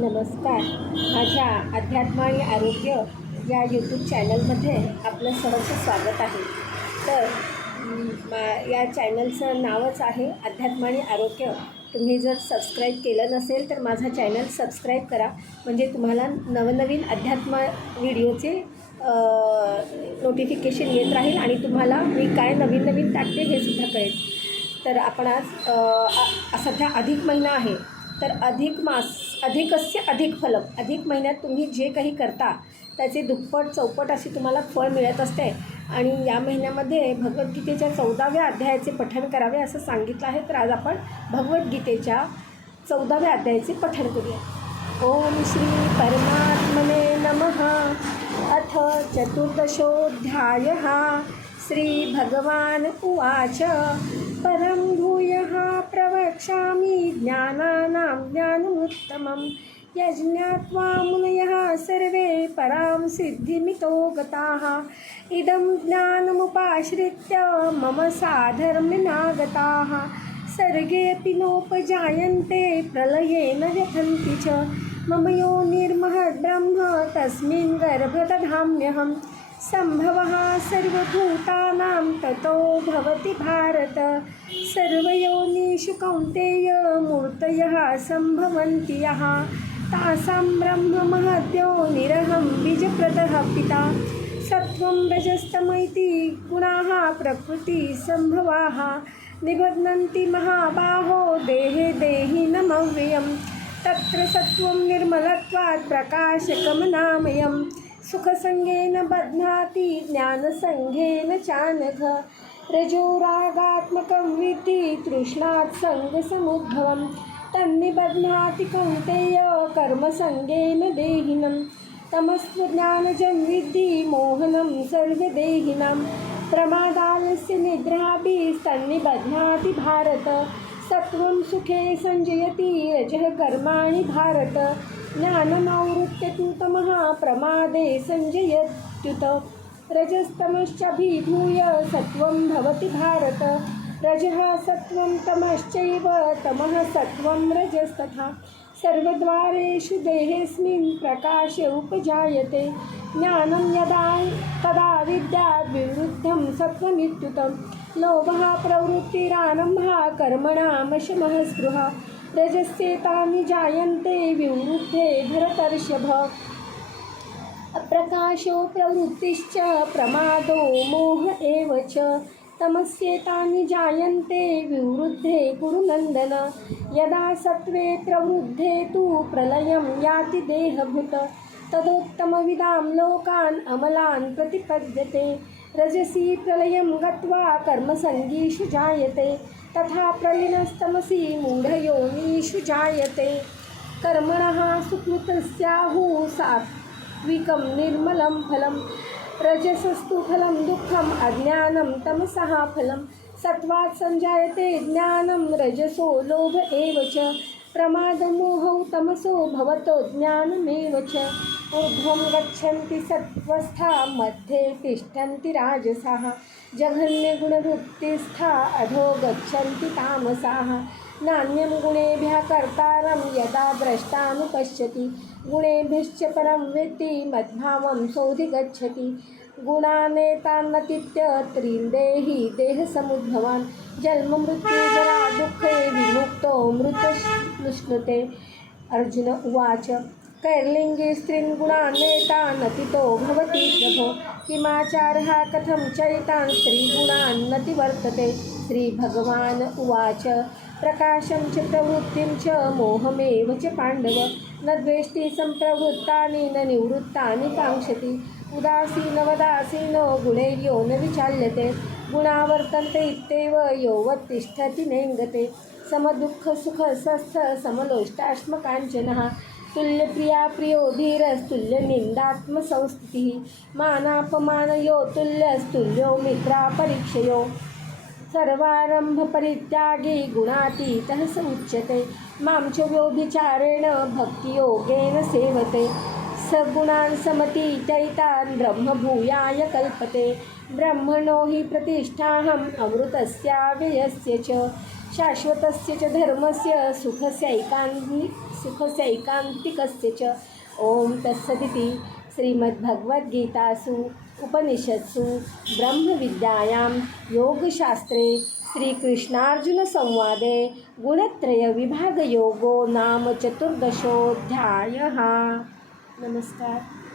नमस्कार. माझ्या अध्यात्म आणि आरोग्य या यूट्यूब चॅनलमध्ये आपलं सहर्ष स्वागत आहे. तर या चॅनलचं नावच आहे अध्यात्म आणि आरोग्य. तुम्ही जर सबस्क्राईब केलं नसेल तर माझा चॅनल सबस्क्राईब करा, म्हणजे तुम्हाला नवनवीन अध्यात्म व्हिडिओचे नोटिफिकेशन येत राहील आणि तुम्हाला मी काय नवीन टाकते हे सुद्धा कळेल. तर आपण आज सध्या अधिक महिना आहे, तर अधिकस्य अधिक फलम. अधिक महिन्यात तुम्ही जे काही करता त्याचे दुप्पट चौपट अशी तुम्हाला फळ मिळत असते. आणि या महिन्यामध्ये भगवद्गीतेच्या 14व्या अध्यायाचे पठण करावे असं सांगितलं आहे. तर आज आपण भगवद्गीतेच्या 14व्या अध्यायाचे पठण करूया. ओम श्री परमात्मने नमः. अथ चतुर्दशोऽध्यायः. श्री भगवान उवाच. परं भूयः प्रवक्ष्यामि ज्ञानानां ज्ञानमुत्तमं यज्ञात्वा मुनयः सर्वे परां सिद्धिमितो गताः. इदं ज्ञानमुपाश्रित्य मम साधर्म्यमागताः. सर्गेऽपि नोपजायन्ते प्रलये न व्यथन्ति च. मम योनिर्महद्ब्रह्म तस्मिन् गर्भदधाम्यहम्. सम्भवः सर्वभूतानां ततो भवति भारत. सर्वयोनिषु कौन्तेय मूर्तयः सम्भवन्ति यः. तासां ब्रह्म महद्योनिरहं बीजप्रदः पिता. सत्त्वं रजस्तम इति गुणाः प्रकृतिसम्भवाः. निबध्नन्ति महाबाहो देहे देहिनमव्ययम्. तत्र सत्त्वं निर्मलत्वात् प्रकाशकमनामयम्. सुखसंगेन बध्नाति ज्ञानसंगेन चानघ. रजोरागात्मकं विद्धि तृष्णात् संगसमुद्भवं. तन्निबध्नाति कौन्तेय कर्मसंगेन देहिनं. तमस्त्वज्ञानजं विद्धि मोहनं सर्वदेहिनां. प्रमादालस्य निद्राभिस्तन्निबध्नाति भारत. सत्त्वं सुखे संजयति रजः कर्माणि भारत. ज्ञानमावृत्य तु तमः प्रमादे संजयत्युत. रजस्तमश्चाभिभूय सत्त्वं भवति भारत. रजः सत्त्वं तमश्चैव तमः सत्त्वं रजस्तथा. सर्वद्वारेषु देहेऽस्मिन् प्रकाश उपजायते. ज्ञानं यदा तदा विद्याद् विवृद्धं सत्त्वमित्युतं. लोभः प्रवृत्तिरारम्भः कर्मणामशमः स्पृहा. रजस्येतानि जायन्ते विवृद्धे भरतर्षभ. अप्रकाशो प्रवृत्तिश्च प्रमादो मोह एव च. तमस्येतानि जायन्ते विवृद्धे कुरुनन्दन. यदा सत्त्वे प्रवृद्धे तु प्रलयं याति देहभूत. तदोत्तमविदां लोकान् अमलान् प्रतिपद्यते. रजसि प्रलयं गत्वा कर्मसङ्गीषु जायते. तथा प्रलीनस्तमसि मूढयोनिषु जायते. कर्मणः सुकृतस्याहुः सात्विकं निर्मलं फलं. रजसस्तु फलं दुःखम् अज्ञानं तमसः फलं. सत्त्वात् संजायते ज्ञानं रजसो लोभ एव च. प्रमादमोहौ तमसो भवतो ज्ञानमेव च. ऊर्ध्वं गच्छन्ति सत्त्वस्था मध्ये तिष्ठन्ति राजसाः. जघन्यगुणवृत्तिस्था अधो गच्छन्ति तामसाः. नान्यं गुणेभ्यः कर्तारं यदा द्रष्टानुपश्यति. गुणेभ्यश्च परं वेत्ति मद्भावं सोऽधिगच्छति. गुणानेतानतीत्य त्रीन् देहि देहसमुद्भवान्. जन्ममृत्युजरा दुःखे विमुक्तो मृतश्नुष्णुते. अर्जुन उवाच. कैर्लिङ्गे स्त्रीन् गुणान्नेतानतीतो भवति प्रभो. किमाचारः कथं चैतान् स्त्रीगुणान्नतिवर्तते. श्रीभगवान् उवाच. प्रकाशं च प्रवृत्तिं च मोहमेव च पाण्डव. न द्वेष्टि सम्प्रवृत्तानि न निवृत्तानि काङ्क्षति. उदासीनवदासीनो गुणैर्यो न विचाल्यते. गुणावर्तन्ते इत्येव योऽवतिष्ठति नेङ्गते. समदुःखसुखस्वस्थः समलोष्टाश्मकाञ्चनः. तुल्यप्रिया प्रियो धीरस्तुल्यनिन्दात्मसंस्थितिः. मानापमानयो तुल्यस्तुल्यो मित्रापरीक्षयो. सर्वारम्भपरित्यागी गुणातीतः स उच्यते. मां च व्यभिचारेण भक्तियोगेन सेवते. सगुणान् समतीतैतान् ब्रह्मभूयाय कल्पते. ब्रह्मणो हि प्रतिष्ठाहम् अमृतस्याव्ययस्य च. शाश्वतस्य च धर्मस्य सुखस्य एकान्तिकस्य च। ओम तत्सदिति श्रीमद्भगवद्गीतासु उपनिषत्सु ब्रह्मविद्यायां योगशास्त्रे श्रीकृष्णार्जुनसंवादे गुणत्रयविभागयोगो नाम चतुर्दशोऽध्यायः। नमस्कार.